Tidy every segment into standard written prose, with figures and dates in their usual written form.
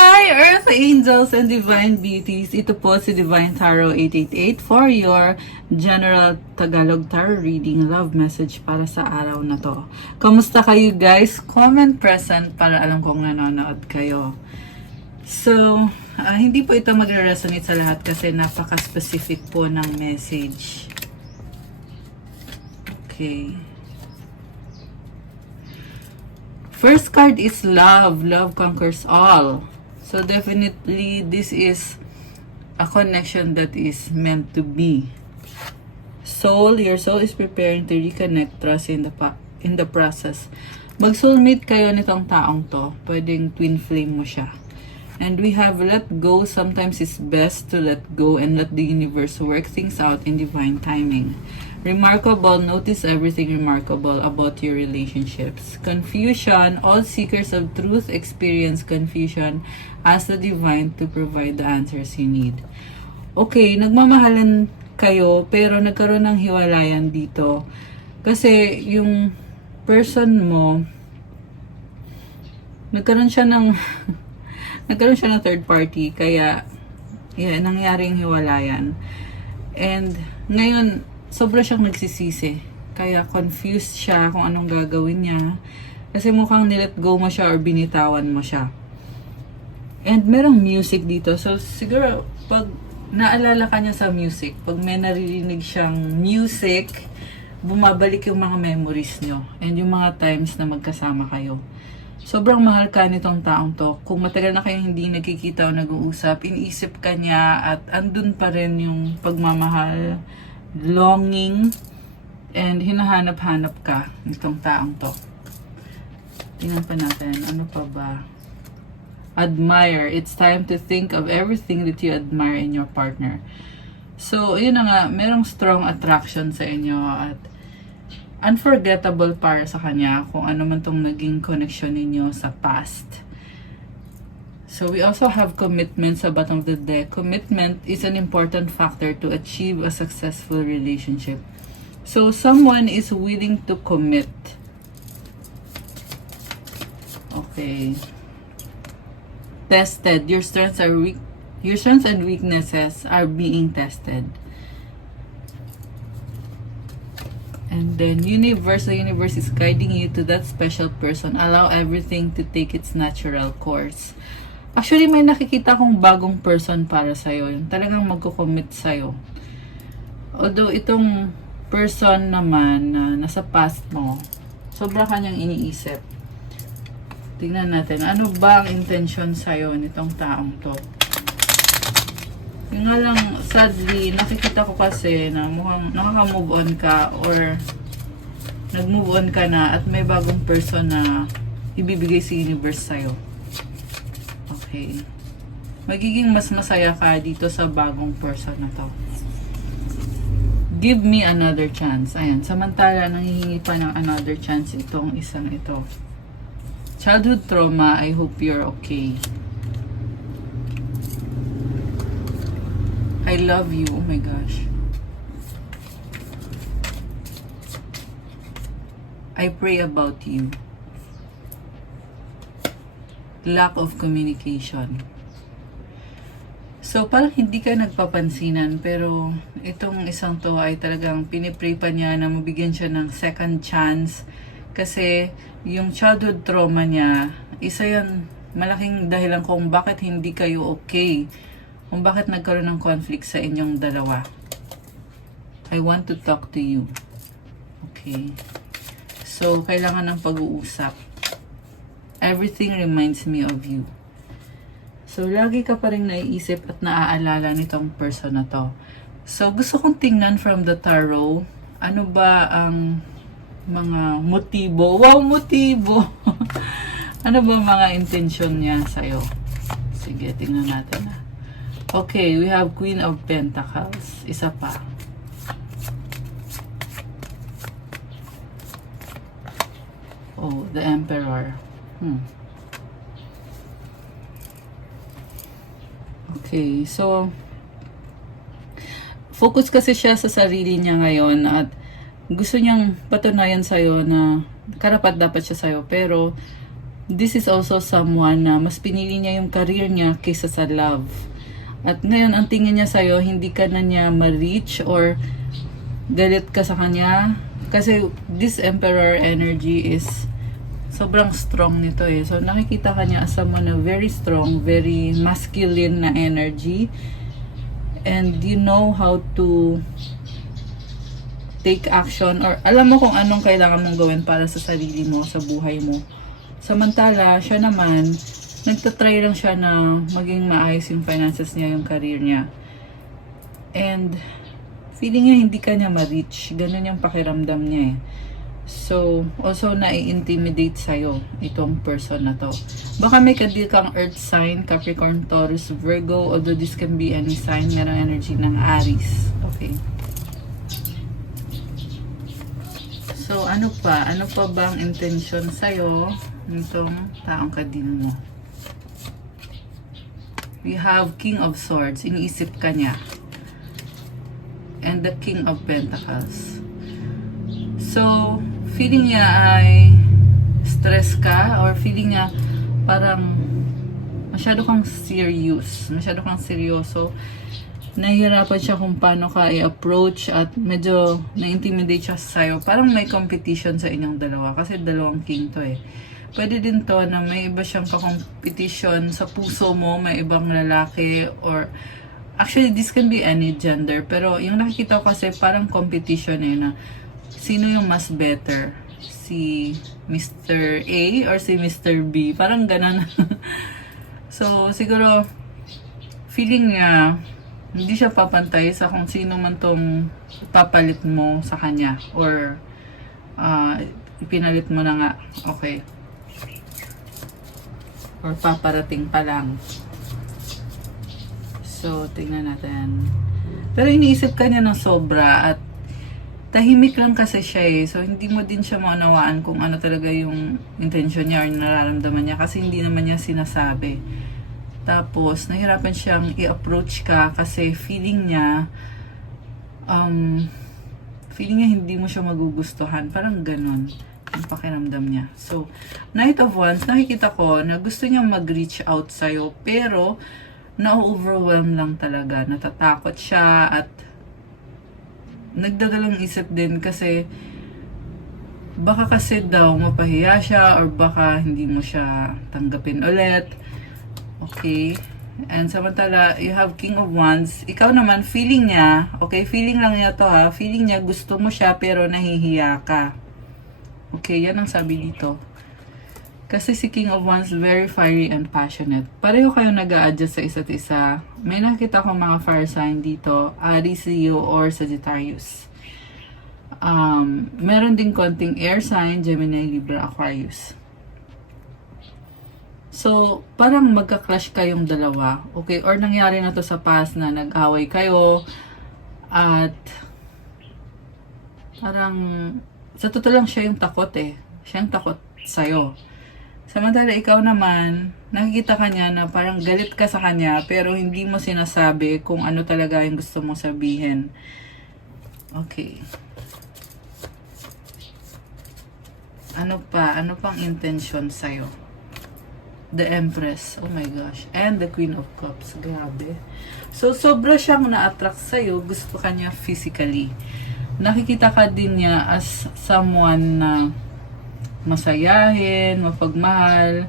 Hi, Earth Angels and Divine Beauties. Ito po si Divine Tarot 888 for your General Tagalog Tarot Reading Love Message para sa araw na to. Kamusta kayo guys? Comment present para alam kong nanonood kayo. So, hindi po ito magre-resonate sa lahat kasi napaka-specific po ng message. Okay. First card is love. Love conquers all. So definitely this is a connection that is meant to be. Soul, your soul is preparing to reconnect, trust in the process. Mag-soulmate kayo nitong taong to. Pwedeng twin flame mo siya. And we have let go. Sometimes it's best to let go and let the universe work things out in divine timing. Remarkable, notice everything remarkable about your relationships. Confusion, all seekers of truth experience confusion. Ask the divine to provide the answers you need. Okay, nagmamahalan kayo pero nagkaroon ng hiwalayan dito. Kasi yung person mo, nagkaroon siya ng third party, kaya nangyaring hiwalayan. And ngayon, sobra siyang nagsisisi. Kaya confused siya kung anong gagawin niya. Kasi mukhang nilet go mo siya or binitawan mo siya. And merong music dito. So siguro, pag naalala ka niya sa music, pag may naririnig siyang music, bumabalik yung mga memories nyo. And yung mga times na magkasama kayo. Sobrang mahal ka nitong taong to. Kung matagal na kayong hindi nagkikita o nag-uusap, iniisip ka niya at andun pa rin yung pagmamahal, longing, and hinahanap-hanap ka nitong taong to. Tingnan pa natin, ano pa ba? Admire. It's time to think of everything that you admire in your partner. So, yun na nga, merong strong attraction sa inyo at unforgettable para sa kanya kung ano man tong naging connection ninyo sa past. So we also have commitment sa bottom of the deck. Commitment is an important factor to achieve a successful relationship. So someone is willing to commit. Okay. Tested. Your strengths and weaknesses are being tested. And then the universe is guiding you to that special person. Allow everything to take its natural course. Actually, may nakikita kong bagong person para sa'yo. Yung talagang magko-commit sa'yo. Although, itong person naman na nasa past mo, sobra kanyang iniisip. Tingnan natin, ano ba ang intention sa'yo nitong taong to? Yung nga lang, sadly, nakikita ko kasi na mukhang nakaka-move on ka or nag-move on ka na at may bagong person na ibibigay si universe sa'yo. Okay. Magiging mas masaya ka dito sa bagong person na to. Give me another chance. Ayan. Samantala, nangihingi pa ng another chance itong isang ito. Childhood trauma, I hope you're okay. I love you. Oh my gosh. I pray about you. Lack of communication. So, parang hindi ka nagpapansinan, pero itong isang to ay talagang pinipray pa niya na mabigyan siya ng second chance. Kasi yung childhood trauma niya, isa yan, malaking dahilan kung bakit hindi kayo okay. Kung bakit nagkaroon ng conflict sa inyong dalawa. I want to talk to you. Okay. So, kailangan ng pag-uusap. Everything reminds me of you. So, lagi ka pa rin naiisip at naaalala nitong person na to. So, gusto kong tingnan from the tarot, ano ba ang mga motibo? Wow, motibo! Ano ba mga intention niya sa'yo? Sige, tingnan natin na. Okay, we have Queen of Pentacles. Isa pa. Oh, the Emperor. Okay, so focus kasi siya sa sarili niya ngayon at gusto niyang patunayan sa'yo na karapat dapat siya sa'yo, pero this is also someone na mas pinili niya yung career niya kaysa sa love. At ngayon, ang tingin niya sa'yo, hindi ka na niya ma-reach or galit ka sa kanya. Kasi this Emperor energy is sobrang strong nito eh. So, nakikita ka niya as someone na very strong, very masculine na energy. And you know how to take action or alam mo kung anong kailangan mong gawin para sa sarili mo, sa buhay mo. Samantala, siya naman, nagtatry lang siya na maging maayos yung finances niya, yung career niya. And, feeling niya hindi ka niya ma-reach. Ganun yung pakiramdam niya eh. So, also nai-intimidate sa'yo itong person na to. Baka may kadil kang earth sign, Capricorn, Taurus, Virgo, although this can be any sign, merong energy ng Aries. Okay. So, ano pa? Ano pa bang intention sa'yo nitong taong kadil mo? We have King of Swords. Iniisip ka niya. And the King of Pentacles. So, feeling niya ay stress ka or feeling niya parang masyado kang serious. Masyado kang seryoso. Nahihirapan siya kung paano ka i-approach at medyo na-intimidate siya sa'yo. Parang may competition sa inyong dalawa kasi dalawang king to eh. Pwede din to na may iba siyang ka-competition sa puso mo, may ibang lalaki or actually this can be any gender pero yung nakikita ko kasi parang competition eh na sino yung mas better, si Mr. A or si Mr. B, parang ganun. So siguro feeling niya hindi siya papantay sa kung sino man tong papalit mo sa kanya or ipinalit mo na nga, okay, or paparating pa lang. So, tingnan natin. Pero iniisip ka niya ng sobra at tahimik lang kasi siya eh. So, hindi mo din siya maunawaan kung ano talaga yung intention niya or nararamdaman niya kasi hindi naman niya sinasabi. Tapos, nahirapan siyang i-approach ka kasi feeling niya hindi mo siya magugustuhan. Parang ganon ang pakiramdam niya. So, Knight of Wands, nakikita ko na gusto niya mag-reach out sa'yo pero na-overwhelm lang talaga. Natatakot siya at nagdadalong isip din kasi baka kasi daw mapahiya siya or baka hindi mo siya tanggapin ulit. Okay. And samantala, you have King of Wands. Ikaw naman, feeling niya, okay, feeling lang niya to ha, feeling niya gusto mo siya pero nahihiya ka. Okay, yan ang sabi dito. Kasi si King of Wands, very fiery and passionate. Pareho kayo nag-a-adjust sa isa't isa. May nakita ko mga fire sign dito, Aries, Leo, or Sagittarius. Meron din konting air sign, Gemini, Libra, Aquarius. So, parang magka-clash kayong dalawa. Okay, or nangyari na to sa past na nag-away kayo at parang sa totoo lang siya yung takot eh. Siya yung takot sa'yo. Samantala, ikaw naman, nakikita ka niya na parang galit ka sa kanya pero hindi mo sinasabi kung ano talaga yung gusto mong sabihin. Okay. Ano pa? Ano pang intention sa'yo? The Empress. Oh my gosh. And the Queen of Cups. Grabe. So, sobra siyang na-attract sa'yo. Gusto ka niya physically. Nakikita ka din niya as someone na masayahin, mapagmahal.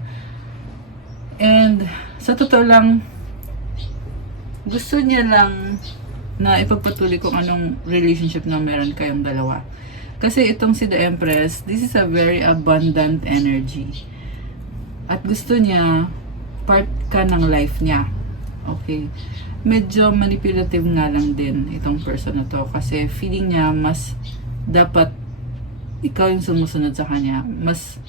And sa totoo lang, gusto niya lang na ipagpatuloy kung anong relationship na meron kayong dalawa. Kasi itong si The Empress, this is a very abundant energy. At gusto niya, part ka ng life niya. Okay. Medyo manipulative nga lang din itong person na to. Kasi feeling niya mas dapat ikaw yung sumusunod sa kanya. Mas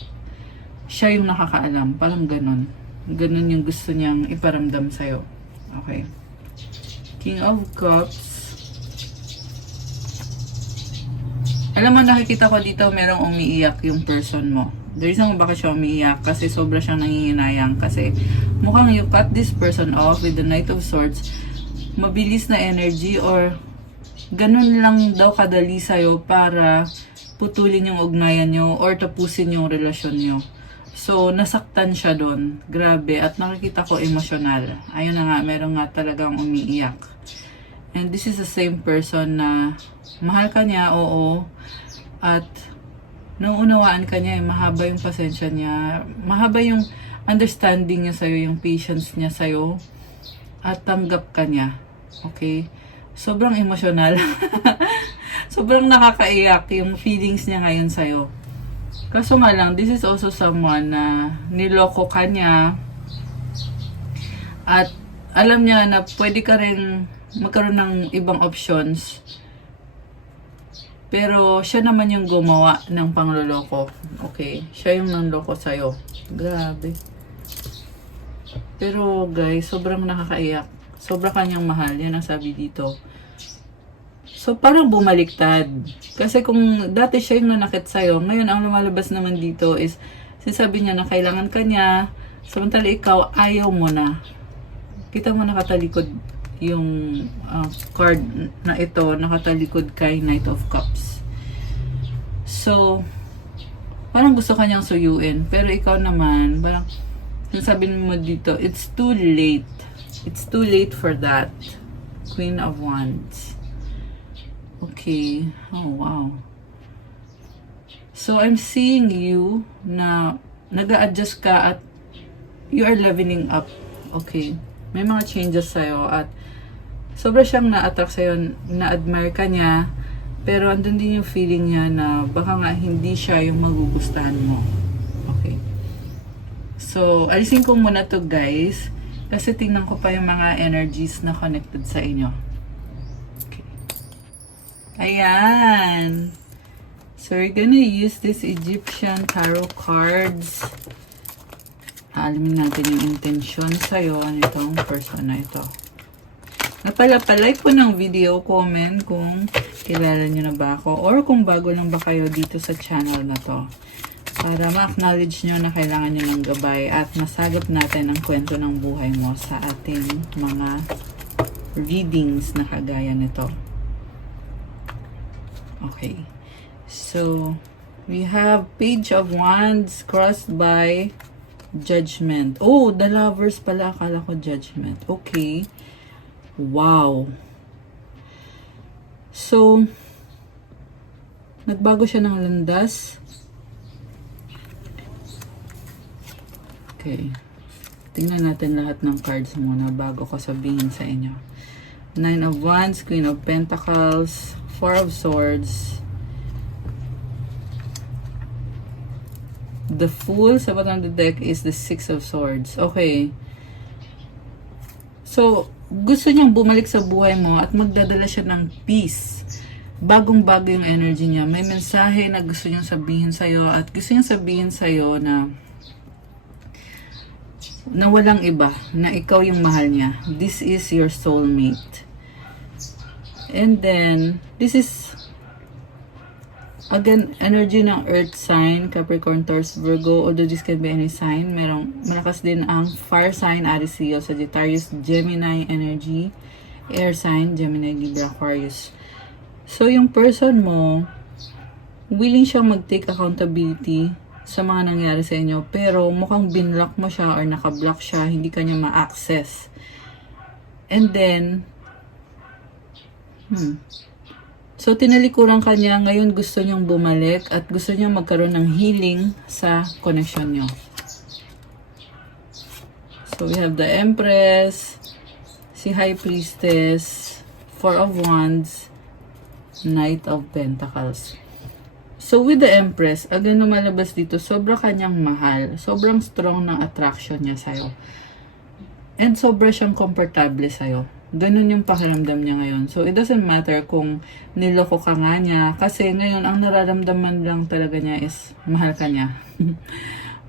siya yung nakakaalam. Parang ganun. Ganun yung gusto niyang iparamdam sa'yo. Okay. King of Cups. Alam mo, nakikita ko dito merong umiiyak yung person mo. The reason kung bakit siya umiiyak kasi sobra siyang nangihinayang kasi mukhang you cut this person off with the Knight of Swords. Mabilis na energy or ganun lang daw kadali sa'yo para putulin yung ugnayan nyo or tapusin yung relasyon nyo. So, nasaktan siya doon. Grabe. At nakikita ko emosyonal. Ayun na nga, meron nga talagang umiiyak. And this is the same person na mahal ka niya, oo. At nauunawaan ka niya, mahaba yung pasensya niya. Mahaba yung understanding niya sa'yo, yung patience niya sa'yo. At tanggap ka niya. Okay? Sobrang emosyonal. Sobrang nakakaiyak yung feelings niya ngayon sa'yo. Kaso nga lang, this is also someone na niloko ka niya at alam niya na pwede ka rin magkaroon ng ibang options. Pero siya naman yung gumawa ng pangloloko. Okay? Siya yung nanloko sa'yo. Grabe. Pero guys, sobrang nakakaiyak. Sobra kanyang mahal. Yan ang sabi dito. So, parang bumaliktad. Kasi kung dati siya yung nanakit sa'yo, ngayon ang lumalabas naman dito is, sinasabi niya na kailangan ka niya, samantala ikaw, ayaw mo na. Kita mo nakatalikod yung card na ito, nakatalikod kay Knight of Cups. So, parang gusto kanyang suyuin. Pero ikaw naman, parang, sinasabi mo dito, it's too late. It's too late for that. Queen of Wands. Okay. Oh, wow. So, I'm seeing you na nag-a-adjust ka at you are leveling up. Okay. May mga changes sa'yo at sobra siyang na-attract sa'yo, na-admire ka niya, pero andun din yung feeling niya na baka nga hindi siya yung magugustuhan mo. Okay. So, alisin ko muna to guys kasi tingnan ko pa yung mga energies na connected sa inyo. Ayan. So, we're gonna use this Egyptian tarot cards. Alamin natin yung intention sa'yo nitong person na ito. Napalike po ng video, comment kung kilala nyo na ba ako or kung bago lang ba kayo dito sa channel na to. Para ma-acknowledge nyo na kailangan nyo ng gabay at masagap natin ang kwento ng buhay mo sa ating mga readings na kagaya nito. Okay. So, we have Page of Wands crossed by Judgment. Oh, the Lovers pala. Akala ko Judgment. Okay. Wow. So, nagbago siya ng landas. Okay. Tingnan natin lahat ng cards muna bago ko sabihin sa inyo. Nine of Wands, Queen of Pentacles, Four of Swords, the Fool. Sa bottom of the deck is the Six of Swords. Okay. So, gusto niyang bumalik sa buhay mo at magdadala siya ng peace. Bagong-bago yung energy niya. May mensahe na gusto niyang sabihin sa'yo at gusto niyang sabihin sa'yo na walang iba, na ikaw yung mahal niya. This is your soulmate. And then, this is, again, energy ng earth sign, Capricorn, Taurus, Virgo, although this can be any sign. Merong, malakas din ang fire sign, Aries, Leo, Sagittarius, Gemini energy, air sign, Gemini, Libra, Aquarius. So, yung person mo, willing siyang mag-take accountability sa mga nangyari sa inyo, pero mukhang binlock mo siya or nakablock siya, hindi ka niya ma-access. And then, so, tinalikuran ka niya, ngayon gusto niyang bumalik at gusto niyang magkaroon ng healing sa connection niyo. So, we have the Empress, si High Priestess, Four of Wands, Knight of Pentacles. So, with the Empress, again lumalabas dito, sobra kanyang mahal. Sobrang strong ng attraction niya sa'yo. And sobra siyang komportable sa'yo. Ganun yung pakiramdam niya ngayon. So, it doesn't matter kung niloko ka nga niya. Kasi ngayon, ang nararamdaman lang talaga niya is mahal ka niya.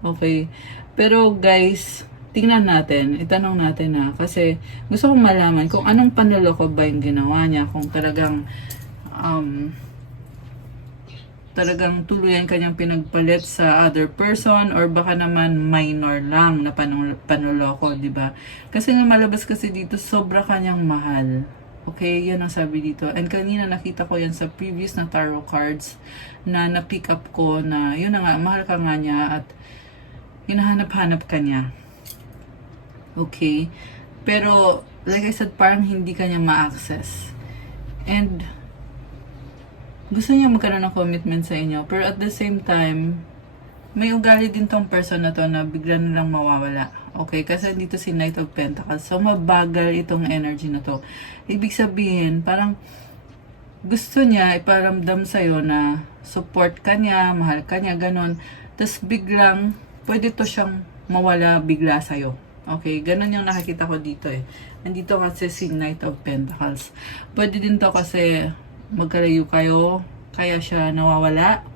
Okay. Pero guys, tingnan natin. Itanong natin na. Kasi gusto kong malaman kung anong panloloko ba yung ginawa niya. Kung talagang talagang tuluyan kanyang pinagpalit sa other person or baka naman minor lang na panuloko, di ba? Kasi nga malabas kasi dito sobra kanyang mahal. Okay, yan ang sabi dito. And kanina nakita ko yan sa previous na tarot cards na na-pick up ko na yun na nga, mahal ka nga niya at hinahanap-hanap ka niya. Okay? Pero, like I said, parang hindi ka niya ma-access. And, gusto niya magkaroon ng commitment sa inyo. Pero at the same time, may ugali din tong person na to na bigla na lang mawawala. Okay? Kasi dito si Knight of Pentacles. So, mabagal itong energy na to. Ibig sabihin, parang gusto niya iparamdam sa'yo na support ka niya, mahal ka niya, ganon. Tapos biglang, pwede to siyang mawala bigla sa'yo. Okay? Ganon yung nakikita ko dito eh. Nandito kasi si Knight of Pentacles. Pwede din to kasi magkalayo kayo, kaya siya nawawala.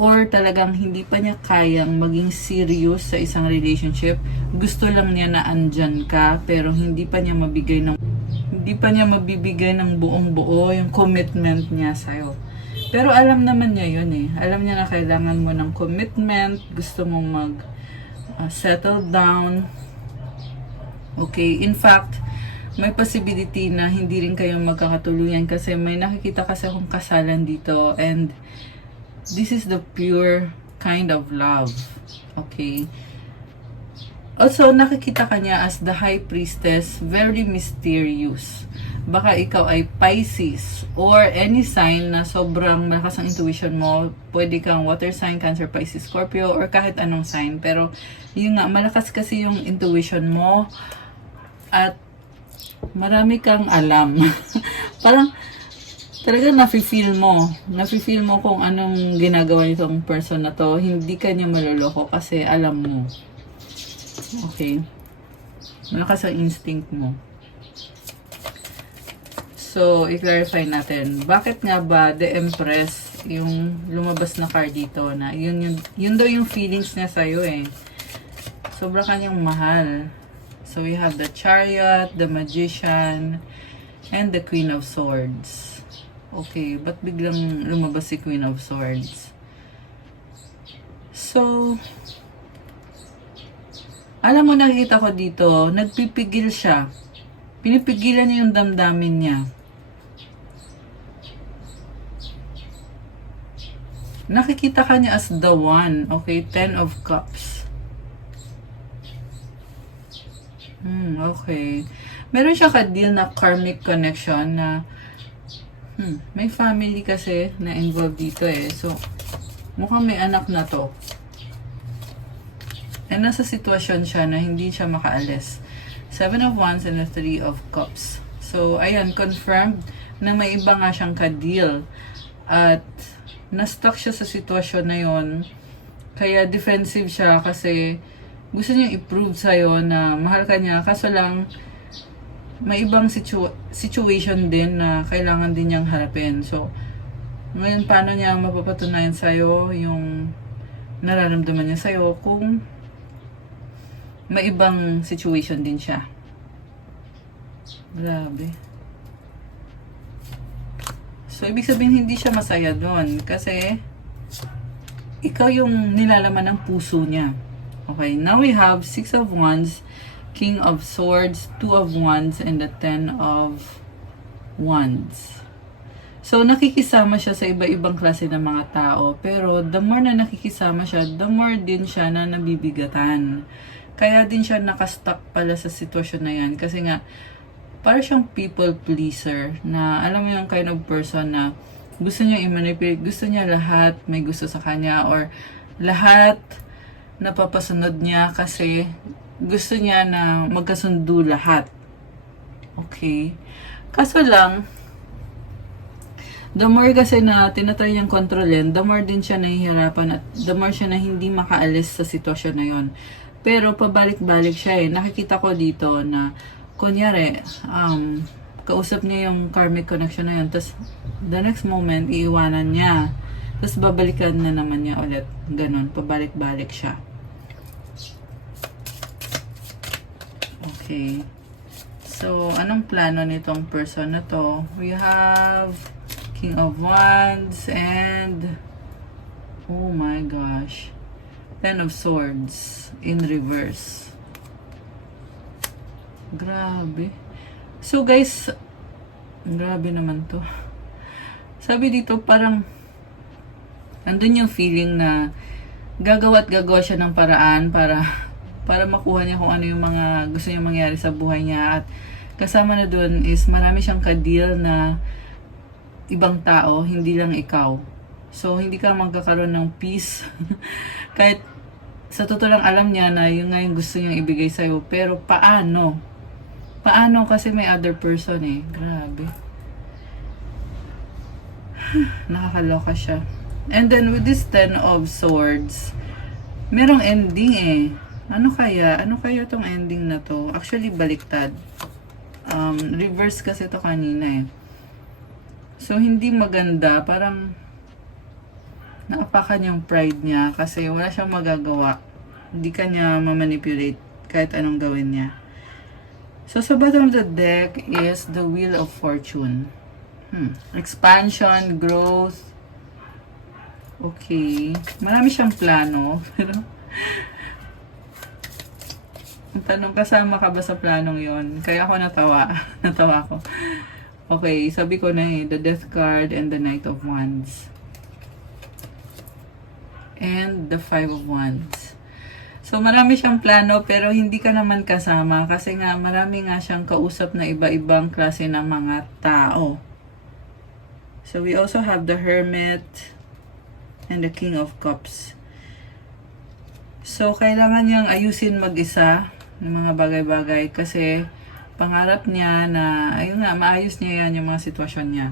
Or talagang hindi pa niya kayang maging serious sa isang relationship. Gusto lang niya na andyan ka, pero hindi pa niya mabibigay ng buong buo yung commitment niya sa'yo. Pero alam naman niya yun eh. Alam niya na kailangan mo ng commitment, gusto mong settle down. Okay, in fact, may possibility na hindi rin kayo magkakatuluyan kasi may nakikita kasi akong kasalan dito, and this is the pure kind of love. Okay? Also, nakikita ka niya as the high priestess, very mysterious. Baka ikaw ay Pisces or any sign na sobrang malakas ang intuition mo. Pwede kang water sign, Cancer, Pisces, Scorpio, or kahit anong sign. Pero, yun nga, malakas kasi yung intuition mo at marami kang alam. Parang, talaga nafe-feel mo kung anong ginagawa nitong person na to. Hindi ka niya maloloko kasi alam mo. Okay? Malakas ang instinct mo. So, i-clarify natin. Bakit nga ba The Empress yung lumabas na card dito na yun daw yung feelings niya sa'yo eh. Sobra kanyang mahal. So, we have the Chariot, the Magician, and the Queen of Swords. Okay, ba't biglang lumabas si Queen of Swords? So, alam mo, nakikita ko dito, nagpipigil siya. Pinipigilan niya yung damdamin niya. Nakikita ka niya as the one. Okay, 10 of Cups. Okay. Meron siya ka-deal na karmic connection na may family kasi na involved dito eh. So, mukhang may anak na to. And nasa sitwasyon siya na hindi siya makaalis. 7 of Wands and the 3 of Cups. So, ayan, confirmed na may iba nga siyang ka-deal. At, na-stuck siya sa sitwasyon na yon. Kaya defensive siya kasi gusto niya i-prove sa'yo na mahal ka niya. Kaso lang, may ibang situation din na kailangan din niyang harapin. So, ngayon, paano niya mapapatunayan sa'yo yung nararamdaman niya sa'yo kung may ibang situation din siya. Grabe. So, ibig sabihin hindi siya masaya doon kasi ikaw yung nilalaman ng puso niya. Okay, now we have 6 of Wands, King of Swords, 2 of Wands, and the 10 of Wands. So, nakikisama siya sa iba-ibang klase ng mga tao. Pero, the more na nakikisama siya, the more din siya na nabibigatan. Kaya din siya nakastuck pala sa sitwasyon na yan. Kasi nga, para siyang people pleaser na alam mo yung kind of person na gusto niya i-manipulate, gusto niya lahat may gusto sa kanya or lahat napapasunod niya kasi gusto niya na magkasundo lahat. Okay? Kaso lang, the more kasi na tinatry niyang kontrolin, the more din siya nahihirapan at the more siya na hindi makaalis sa sitwasyon na yon. Pero pabalik-balik siya eh. Nakikita ko dito na kunyari, kausap niya yung karmic connection na yun. Tapos, the next moment, iiwanan niya. Tapos, babalikan na naman niya ulit. Ganon, pabalik-balik siya. Okay. So, anong plano nitong person na to? We have King of Wands and oh my gosh, 10 of Swords in reverse. Grabe. So guys, grabe naman to. Sabi dito parang andun yung feeling na gagawa at gagawa siya ng paraan para makuha niya kung ano yung mga gusto niya mangyari sa buhay niya. At kasama na doon is marami siyang ka-deal na ibang tao, hindi lang ikaw. So, hindi ka magkakaroon ng peace. Kahit sa totoo lang alam niya na yung nga yung gusto niyang ibigay sa'yo. Pero paano? Paano? Kasi may other person eh. Grabe. Nakakaloka siya. And then with this 10 of swords, merong ending eh. Ano kaya? Ano kaya tong ending na to? Actually, baliktad. Reverse kasi to kanina eh. So, hindi maganda. Parang naapakan yung pride niya kasi wala siyang magagawa. Hindi ka niya mamanipulate kahit anong gawin niya. So, sa bottom of the deck is the Wheel of Fortune. Expansion, growth. Okay. Marami siyang plano. Pero, ang tanong, kasama ka ba sa planong yon? Kaya ako natawa. Natawa ko. Okay, sabi ko na eh, the Death card and the Knight of Wands. And the 5 of Wands. So, marami siyang plano pero hindi ka naman kasama kasi nga marami nga siyang kausap na iba-ibang klase ng mga tao. So, we also have the Hermit and the King of Cups. So, kailangan niyang ayusin mag-isa ng mga bagay-bagay kasi pangarap niya na, ayun nga, maayos niya yan yung mga sitwasyon niya.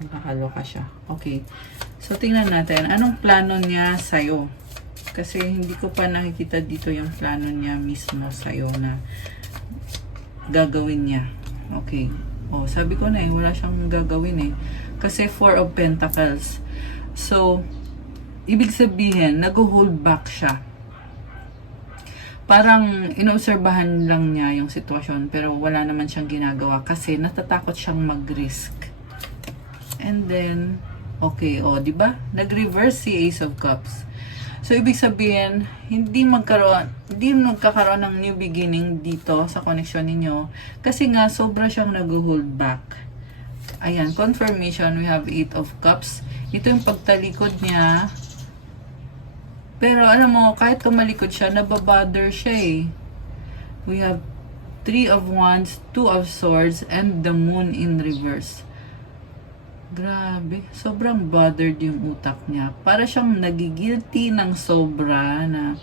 Nakakaloka siya. Okay. So, tingnan natin. Anong plano niya sa'yo? Kasi hindi ko pa nakikita dito yung plano niya mismo sa'yo na gagawin niya. Okay. Oh, sabi ko na eh, wala siyang gagawin eh. Kasi 4 of Pentacles. So, ibig sabihin, nag-hold back siya. Parang inoobserbahan lang niya yung sitwasyon pero wala naman siyang ginagawa kasi natatakot siyang mag-risk. And then, okay, oh, di ba? Nag-reverse si Ace of Cups. So, ibig sabihin, hindi magkakaroon ng new beginning dito sa connection ninyo kasi nga, sobra siyang nag-hold back. Ayan, confirmation, we have 8 of Cups. Ito yung pagtalikod niya. Pero, alam mo, kahit kumalikod siya, nababother siya eh. We have 3 of Wands, 2 of Swords, and the Moon in reverse. Grabe, sobrang bothered yung utak niya. Para siyang nagigilty ng sobra na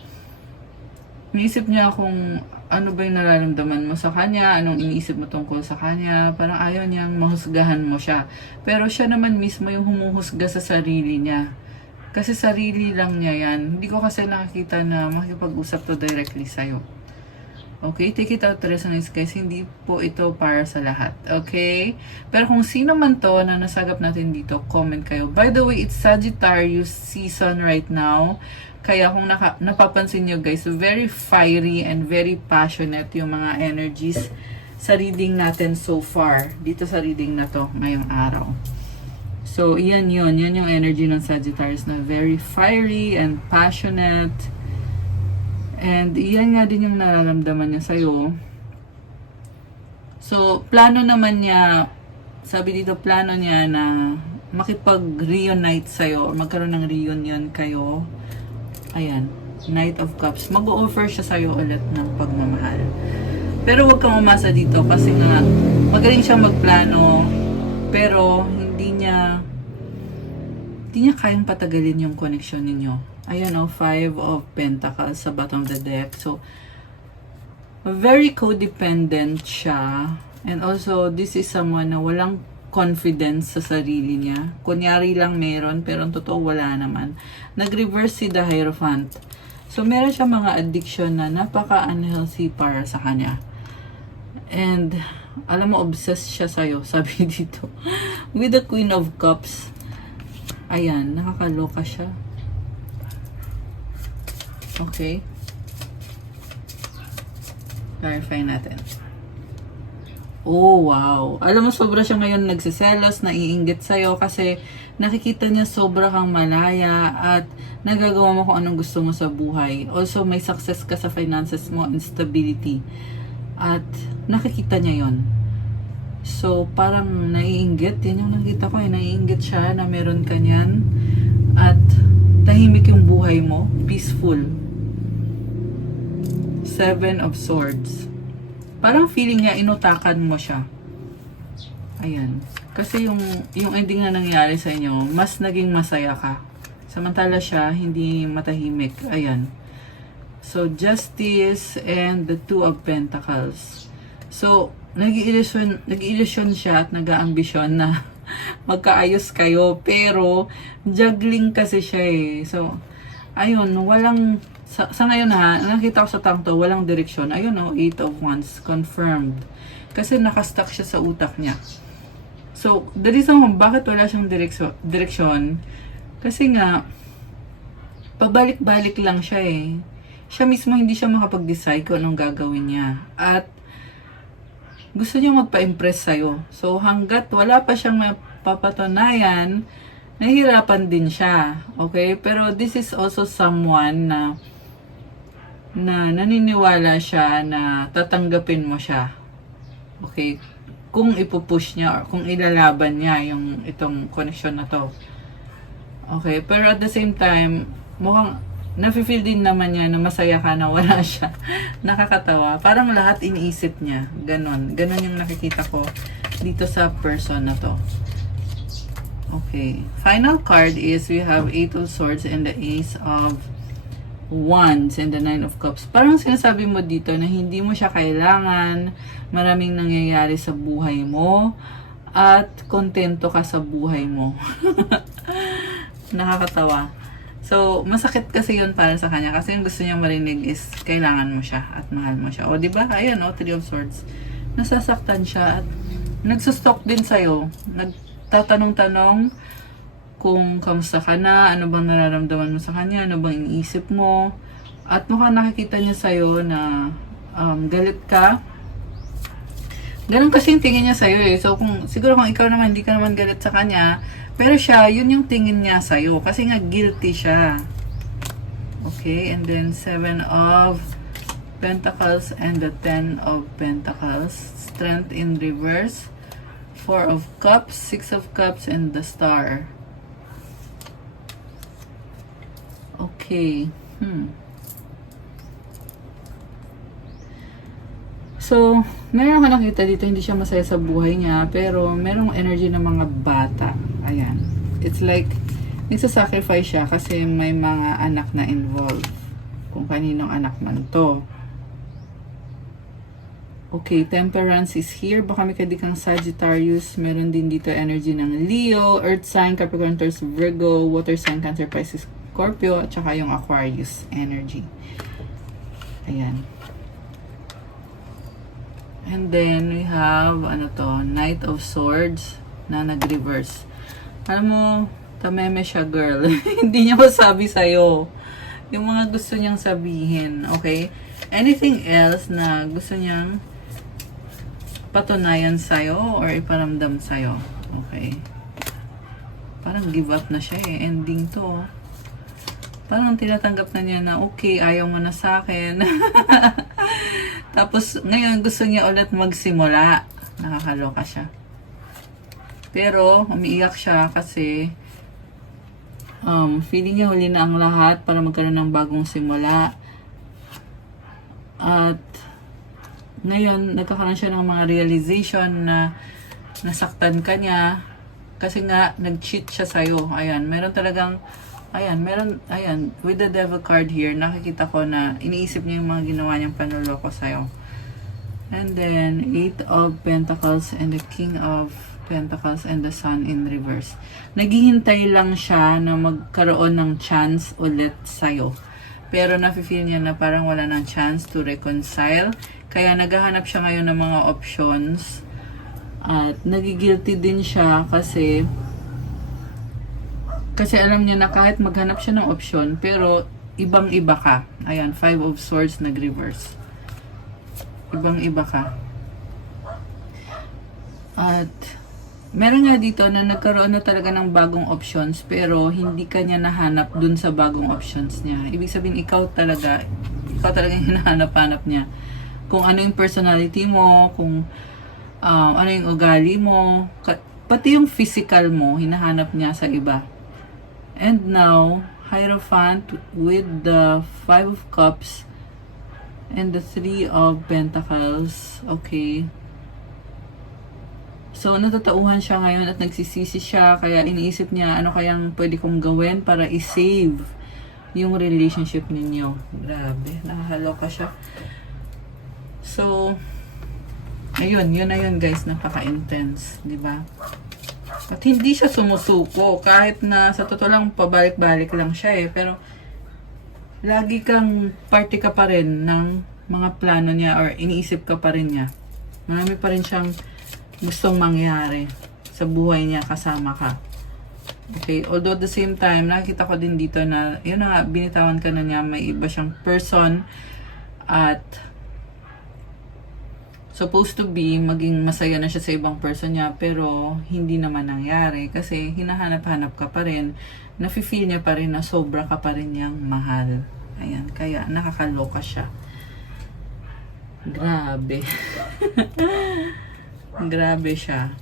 iniisip niya kung ano ba yung nararamdaman mo sa kanya, anong iniisip mo tungkol sa kanya. Parang ayaw niyang mahusgahan mo siya. Pero siya naman mismo yung humuhusga sa sarili niya. Kasi sarili lang niya yan. Hindi ko kasi nakakita na makipag-usap to directly sa'yo. Okay, take it out to resonance guys. Hindi po ito para sa lahat. Okay? Pero kung sino man to na nasagap natin dito, comment kayo. By the way, it's Sagittarius season right now. Kaya kung napapansin nyo guys, very fiery and very passionate yung mga energies sa reading natin so far. Dito sa reading na to ngayong araw. So, yan yun. Yan yung energy ng Sagittarius na very fiery and passionate. And iyan nga din yung nararamdaman niya sa'yo. So, plano naman niya, sabi dito, plano niya na makipag-reunite sa'yo or magkaroon ng reunion kayo. Ayan, Knight of Cups. Mag-o-offer siya sa'yo ulit ng pagmamahal. Pero huwag kang umasa dito kasi nga, magaling siyang magplano, pero hindi niya kayang patagalin yung connection ninyo. Ayan o, 5 of Pentacles sa bottom of the deck. So, very codependent siya. And also, this is someone na walang confidence sa sarili niya. Kunyari lang meron, pero ang totoo wala naman. Nag-reverse si the Hierophant. So, meron siya mga addiction na napaka-unhealthy para sa kanya. And, alam mo, obsessed siya sa'yo, sabi dito. With the Queen of Cups. Ayan, nakakaloka siya. Okay. Clarify natin. Oh, wow. Alam mo, sobra siya ngayon nagsiselos, naiinggit sa'yo kasi nakikita niya sobra kang malaya at nagagawa mo kung anong gusto mo sa buhay. Also, may success ka sa finances mo and stability. At nakikita niya yon. So, parang naiinggit. Yan yung nakita ko eh. Naiinggit siya na meron ka niyan. At tahimik yung buhay mo, peaceful. Seven of Swords. Parang feeling niya, inutakan mo siya. Ayan. Kasi yung ending na nangyari sa inyo, mas naging masaya ka. Samantala siya, hindi matahimik. Ayan. So, Justice and the Two of Pentacles. So, nag-iilusyon siya at nag-aambisyon na magkaayos kayo. Pero, juggling kasi siya eh. So, ayun, walang, sa ngayon ha, nakita ko sa tangto, walang direksyon. Ayun o, 8 of Wands, confirmed. Kasi nakastuck siya sa utak niya. So, the reason kung bakit wala siyang direksyon, kasi nga, pabalik-balik lang siya eh. Siya mismo hindi siya makapag-decide kung anong gagawin niya. At, gusto niya magpa-impress sa'yo. So, hanggat wala pa siyang mapapatunayan, nahihirapan din siya. Okay? Pero, this is also someone na naniniwala siya na tatanggapin mo siya. Okay? Kung ipupush niya or kung ilalaban niya yung itong connection na to. Okay, pero at the same time, mukhang nafe-feel din naman niya na masaya ka na wala siya. Nakakatawa. Parang lahat iniisip niya. Ganon. Ganon yung nakikita ko dito sa person na to. Okay. Final card is we have 8 of Swords and the Ace of Wands and the 9 of Cups. Parang sinasabi mo dito na hindi mo siya kailangan, maraming nangyayari sa buhay mo, at kontento ka sa buhay mo. Nakakatawa. So, masakit kasi yun para sa kanya kasi yung gusto niya marinig is kailangan mo siya at mahal mo siya. O, di ba? Ayan, o, 3 of Swords. Nasasaktan siya at nagsustalk din sa'yo. Nagtatanong-tanong kung kamusta ka na, ano bang nararamdaman mo sa kanya, ano bang iniisip mo. At mukhang nakikita niya sa'yo na galit ka. Ganun kasi yung tingin niya sa'yo eh. So, siguro kung ikaw naman, hindi ka naman galit sa kanya, pero siya, yun yung tingin niya sa'yo. Kasi nga, guilty siya. Okay, and then 7 of Pentacles and the 10 of Pentacles. Strength in reverse. 4 of Cups, 6 of Cups, and the Star. Okay. So, meron ka nakita dito, hindi siya masaya sa buhay niya, pero merong energy ng mga bata. Ayan. It's like, nagsasacrifice siya kasi may mga anak na involved. Kung kaninong anak man to. Okay, Temperance is here. Baka may kadikang Sagittarius. Meron din dito energy ng Leo, Earth sign, Capricorn, Taurus, Virgo, Water sign, Cancer, Pisces, Scorpio, at saka yung Aquarius energy. Ayan. And then, we have, ano to, Knight of Swords na nag-reverse. Alam mo, tameme siya, girl. Hindi niya masabi sa'yo yung mga gusto niyang sabihin. Okay? Anything else na gusto niyang patunayan sa'yo or iparamdam sa'yo. Okay? Parang give up na siya eh. Ending to. Parang tinatanggap na niya na okay, ayaw mo na sa akin. Tapos ngayon gusto niya ulit magsimula. Nakakaloka siya. Pero umiiyak siya kasi feeling niya huli na ang lahat para magkaroon ng bagong simula. At ngayon nagkakaroon siya ng mga realization na nasaktan ka niya kasi nga nag-cheat siya sa'yo. Ayan, meron talagang ayan, with the Devil card here, nakikita ko na iniisip niya yung mga ginawa niyang panloloko sa'yo. And then, 8 of Pentacles and the King of Pentacles and the Sun in reverse. Naghihintay lang siya na magkaroon ng chance ulit sa'yo. Pero nafe-feel niya na parang wala ng chance to reconcile. Kaya naghahanap siya ngayon ng mga options. At nagigilty din siya kasi alam niya na kahit maghanap siya ng option, pero ibang-iba ka. Ayan, 5 of Swords nag-reverse. Ibang-iba ka. At meron nga dito na nagkaroon na talaga ng bagong options, pero hindi ka niya nahanap dun sa bagong options niya. Ibig sabihin, ikaw talaga yung hinahanap-hanap niya. Kung ano yung personality mo, kung ano yung ugali mo, pati yung physical mo, hinahanap niya sa iba. And now, Hierophant with the Five of Cups and the Three of Pentacles. Okay. So, natatauhan siya ngayon at nagsisisi siya. Kaya iniisip niya, ano kayang pwede kong gawin para i-save yung relationship ninyo. Grabe, nakakaloka siya. So, ayun, yun na yun guys, napaka-intense, di ba? At hindi siya sumusuko, kahit na sa totoo lang, pabalik-balik lang siya eh. Pero, lagi kang party ka pa rin ng mga plano niya or iniisip ka pa rin niya. Marami pa rin siyang gustong mangyari sa buhay niya kasama ka. Okay, although at the same time, nakita ko din dito na, yun na nga, binitawan ka na niya, may iba siyang person at supposed to be, maging masaya na siya sa ibang person niya, pero hindi naman nangyari kasi hinahanap-hanap ka pa rin, nafe-feel niya pa rin na sobra ka pa rin niyang mahal. Ayan, kaya nakakaloka siya. Grabe. Grabe siya.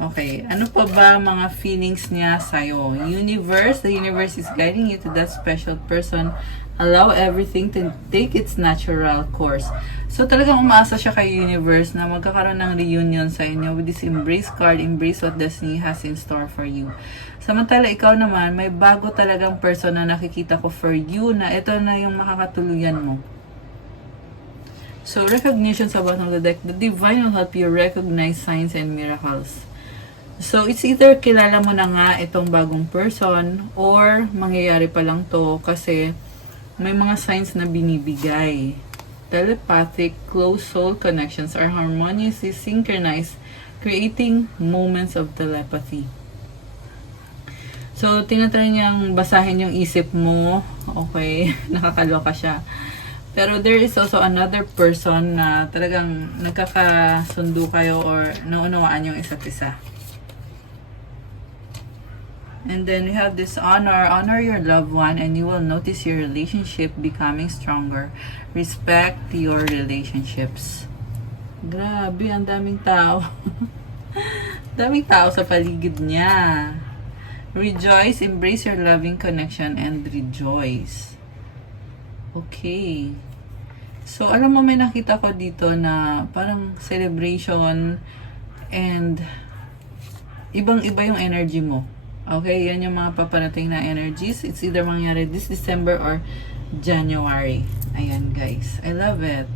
Okay, ano pa ba mga feelings niya sa'yo? The universe is guiding you to that special person. Allow everything to take its natural course. So talagang umaasa siya kay universe na magkakaroon ng reunion sa inyo with this embrace card. Embrace what destiny has in store for you. Samantala ikaw naman, may bago talagang person na nakikita ko for you na ito na yung makakatuluyan mo. So, recognition sa bottom of the deck. The divine will help you recognize signs and miracles. So, it's either kilala mo na nga itong bagong person or mangyayari pa lang to kasi may mga signs na binibigay. Telepathic, close soul connections are harmoniously synchronized, creating moments of telepathy. So, tinatry niyang basahin yung isip mo. Okay, nakakaloka siya. Pero there is also another person na talagang nagkakasundo kayo or naunawaan yung isa't isa. And then we have this honor. Honor your loved one and you will notice your relationship becoming stronger. Respect your relationships. Grabe, ang daming tao. Daming tao sa paligid niya. Rejoice, embrace your loving connection and rejoice. Okay. So, alam mo, may nakita ko dito na parang celebration and ibang-iba yung energy mo. Okay, yan yung mga paparating na energies. It's either mangyari this December or January. Ayan, guys. I love it.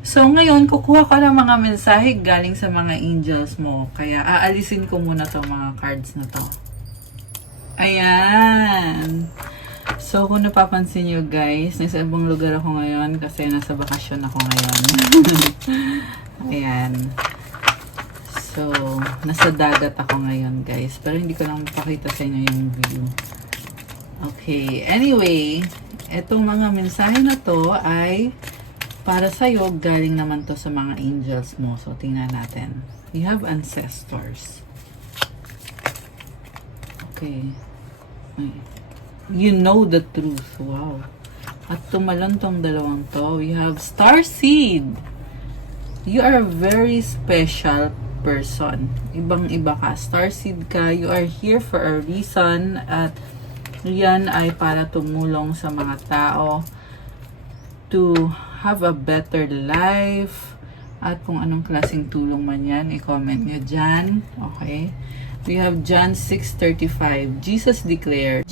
So, ngayon, kukuha ko ng mga mensahe galing sa mga angels mo. Kaya, aalisin ko muna to mga cards na to. Ayan. So, kung napapansin nyo guys, nasa ibang lugar ako ngayon kasi nasa bakasyon ako ngayon. Ayan. So, nasa dagat ako ngayon guys. Pero hindi ko lang mapakita sa inyo yung view. Okay. Anyway, etong mga mensahe na to ay para sa'yo. Galing naman to sa mga angels mo. So, tingnan natin. You have ancestors. Okay. You know the truth. Wow. At tumalon tong dalawang to. We have Starseed. You are a very special person. Ibang-iba ka. Starseed ka. You are here for a reason. At yan ay para tumulong sa mga tao to have a better life. At kung anong klaseng tulong man yan, i-comment nyo dyan. Okay. We have John 6:35. Jesus declared,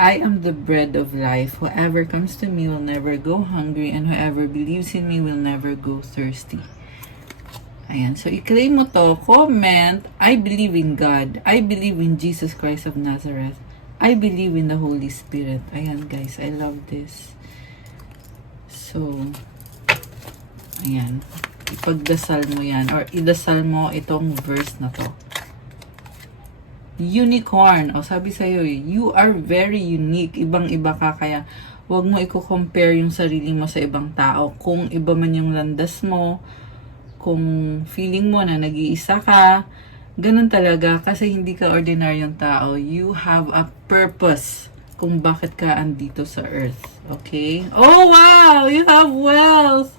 I am the bread of life. Whoever comes to me will never go hungry, and whoever believes in me will never go thirsty. Ayan. So, i-claim mo to. Comment, I believe in God. I believe in Jesus Christ of Nazareth. I believe in the Holy Spirit. Ayan, guys. I love this. So, ayan. Ipagdasal mo yan. Or idasal mo itong verse na to. Unicorn. O, sabi sa'yo, you are very unique. Ibang-iba ka, kaya huwag mo i-compare yung sarili mo sa ibang tao. Kung iba man yung landas mo, kung feeling mo na nag-iisa ka, ganun talaga. Kasi hindi ka ordinaryong tao. You have a purpose kung bakit ka andito sa earth. Okay? Oh, wow! You have wealth!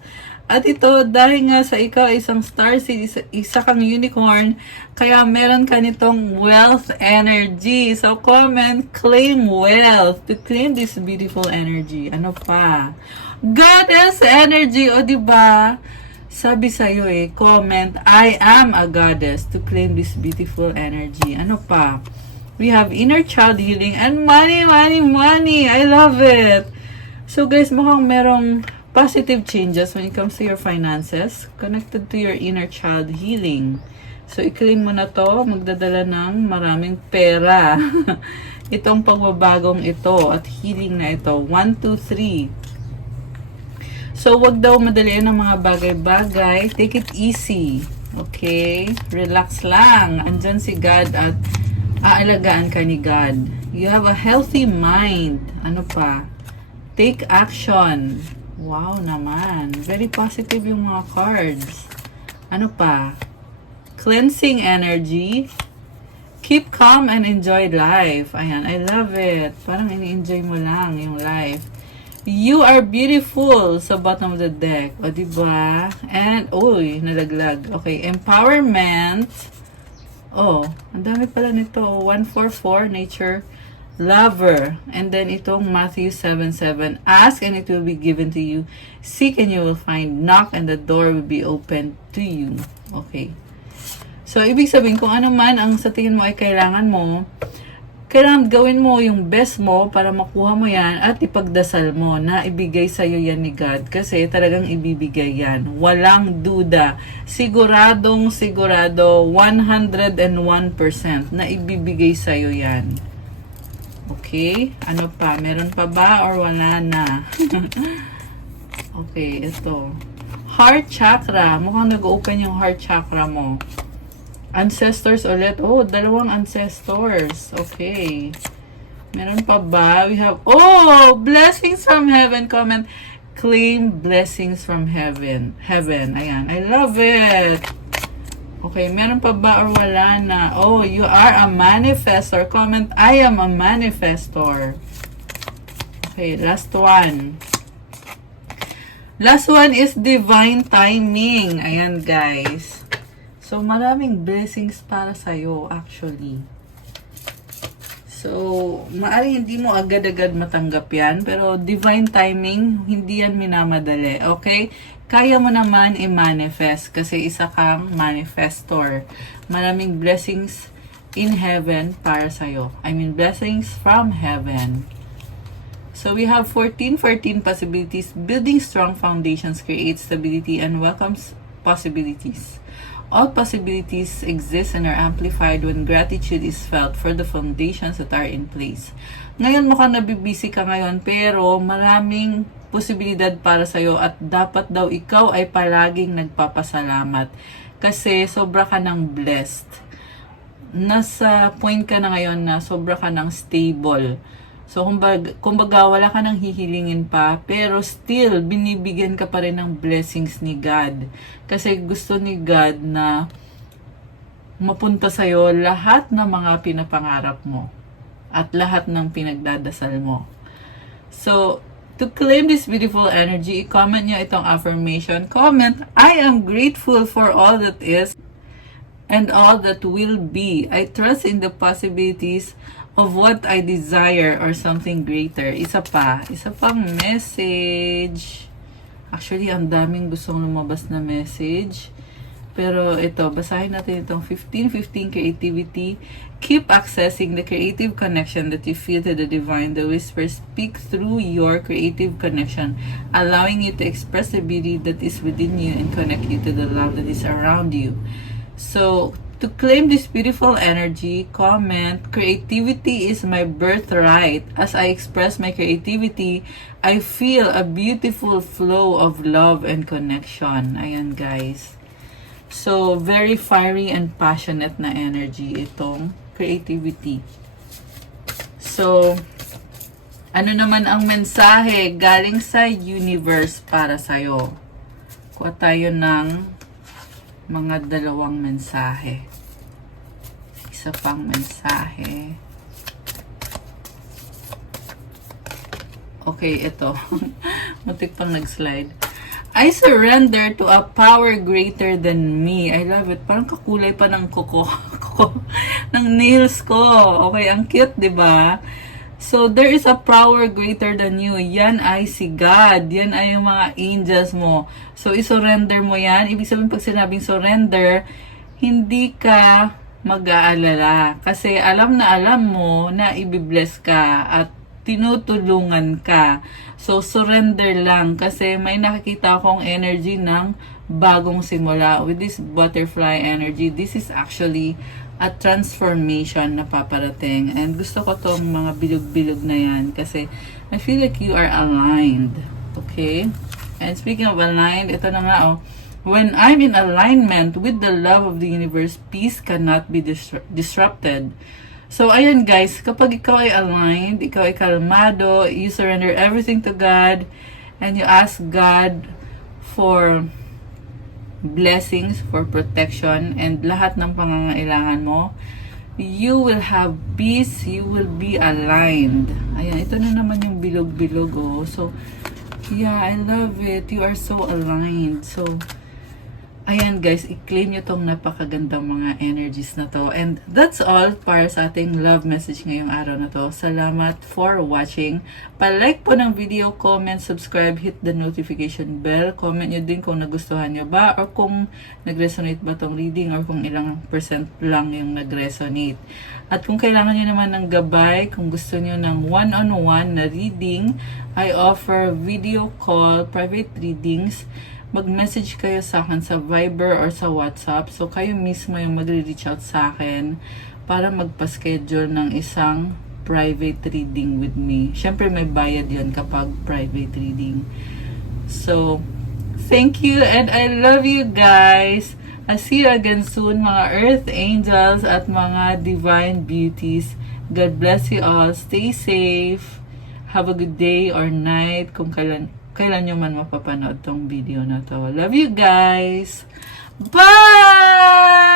At ito, dahil nga sa ikaw isang starseed, isa kang unicorn, kaya meron ka nitong wealth energy. So, comment, claim wealth to claim this beautiful energy. Ano pa? Goddess energy, o diba? Sabi sa'yo comment, I am a goddess to claim this beautiful energy. Ano pa? We have inner child healing and money, money, money. I love it. So guys, mukhang merong positive changes when it comes to your finances connected to your inner child healing. So, i-claim mo na to, magdadala ng maraming pera. Itong pagbabagong ito at healing na ito. 1, 2, 3. So, wag daw madaliin ng mga bagay-bagay. Take it easy. Okay? Relax lang. Andyan si God at aalagaan ka ni God. You have a healthy mind. Ano pa? Take action. Wow naman. Very positive yung mga cards. Ano pa? Cleansing energy. Keep calm and enjoy life. Ayan, I love it. Parang ini-enjoy mo lang yung life. You are beautiful sa bottom of the deck. O, diba? And, uy, nalaglag. Okay, empowerment. Oh, ang dami pala nito. 144, nature lover. And then itong Matthew 7:7, ask and it will be given to you. Seek and you will find. Knock and the door will be opened to you. Okay. So, ibig sabihin, kung ano man ang sa tingin mo ay kailangan mo, kailangan gawin mo yung best mo para makuha mo yan at ipagdasal mo na ibigay sa'yo yan ni God. Kasi talagang ibibigay yan. Walang duda. Siguradong sigurado 101% na ibibigay sa'yo yan. Okay? Ano pa? Meron pa ba or wala na? Okay, ito. Heart chakra. Mukhang nag-open yung heart chakra mo. Ancestors ulit. Oh, dalawang ancestors. Okay. Meron pa ba? We have, oh, blessings from heaven. Comment, claim blessings from heaven. Heaven. Ayan. I love it. Okay, meron pa ba or wala na? Oh, you are a manifestor. Comment, I am a manifestor. Okay, last one. Last one is divine timing. Ayan, guys. So, maraming blessings para sa'yo, actually. So, maaaring hindi mo agad-agad matanggap yan, pero divine timing, hindi yan minamadali, okay? Kaya mo naman i-manifest kasi isa kang manifestor. Maraming blessings in heaven para sa'yo. I mean, blessings from heaven. So, we have 14 possibilities. Building strong foundations creates stability and welcomes possibilities. All possibilities exist and are amplified when gratitude is felt for the foundations that are in place. Ngayon mukhang nabibisi ka ngayon pero maraming posibilidad para sa'yo at dapat daw ikaw ay palaging nagpapasalamat kasi sobra ka ng blessed. Nasa point ka na ngayon na sobra ka ng stable. So, kumbaga, wala ka nang hihilingin pa, pero still, binibigyan ka pa rin ng blessings ni God. Kasi gusto ni God na mapunta sa'yo lahat ng mga pinapangarap mo at lahat ng pinagdadasal mo. So, to claim this beautiful energy, comment nyo itong affirmation. Comment, I am grateful for all that is and all that will be. I trust in the possibilities of what I desire or something greater. Isa pang message. Actually, ang daming gustong lumabas na message. Pero ito, basahin natin itong 15 creativity. Keep accessing the creative connection that you feel to the divine. The whispers speak through your creative connection, allowing you to express the beauty that is within you and connect you to the love that is around you. So, to claim this beautiful energy, comment, creativity is my birthright. As I express my creativity, I feel a beautiful flow of love and connection. Ayan, guys. So, very fiery and passionate na energy itong creativity. So, ano naman ang mensahe galing sa universe para sa'yo? Kuha tayo ng mga dalawang mensahe. Isa pang mensahe. Okay, ito. Mutik pang nag-slide. I surrender to a power greater than me. I love it. Parang kakulay pa ng ng nails ko. Okay, ang cute, di ba? So, there is a power greater than you. Yan ay si God. Yan ay yung mga angels mo. So, isurrender mo yan. Ibig sabihin, pag sinabing surrender, hindi ka mag-aalala. Kasi alam mo na ibibless ka at tinutulungan ka. So, surrender lang. Kasi may nakikita akong energy ng bagong simula. With this butterfly energy, this is actually a transformation na paparating. And gusto ko tong mga bilog-bilog na yan. Kasi I feel like you are aligned. Okay? And speaking of aligned, ito na nga when I'm in alignment with the love of the universe, peace cannot be disrupted. So, ayan guys, kapag ikaw ay aligned, ikaw ay kalmado, you surrender everything to God, and you ask God for blessings, for protection, and lahat ng pangangailangan mo, you will have peace, you will be aligned. Ayan, ito na naman yung bilog-bilog, oh. So, yeah, I love it. You are so aligned. So, ayan guys, i-claim nyo tong napakagandang mga energies na to. And that's all para sa ating love message ngayong araw na to. Salamat for watching. Pa-like po ng video, comment, subscribe, hit the notification bell. Comment nyo din kung nagustuhan nyo ba or kung nag-resonate ba tong reading or kung ilang percent lang yung nag-resonate. At kung kailangan nyo naman ng gabay, kung gusto nyo ng one-on-one na reading, I offer video call, private readings. Mag-message kayo sa akin sa Viber or sa WhatsApp. So, kayo mismo yung magre-reach out sa akin para magpa-schedule ng isang private reading with me. Siyempre, may bayad yon kapag private reading. So, thank you and I love you guys. I'll see you again soon, mga Earth Angels at mga Divine Beauties. God bless you all. Stay safe. Have a good day or night kung kailan nyo man mapapanood tong video na to. Love you guys! Bye!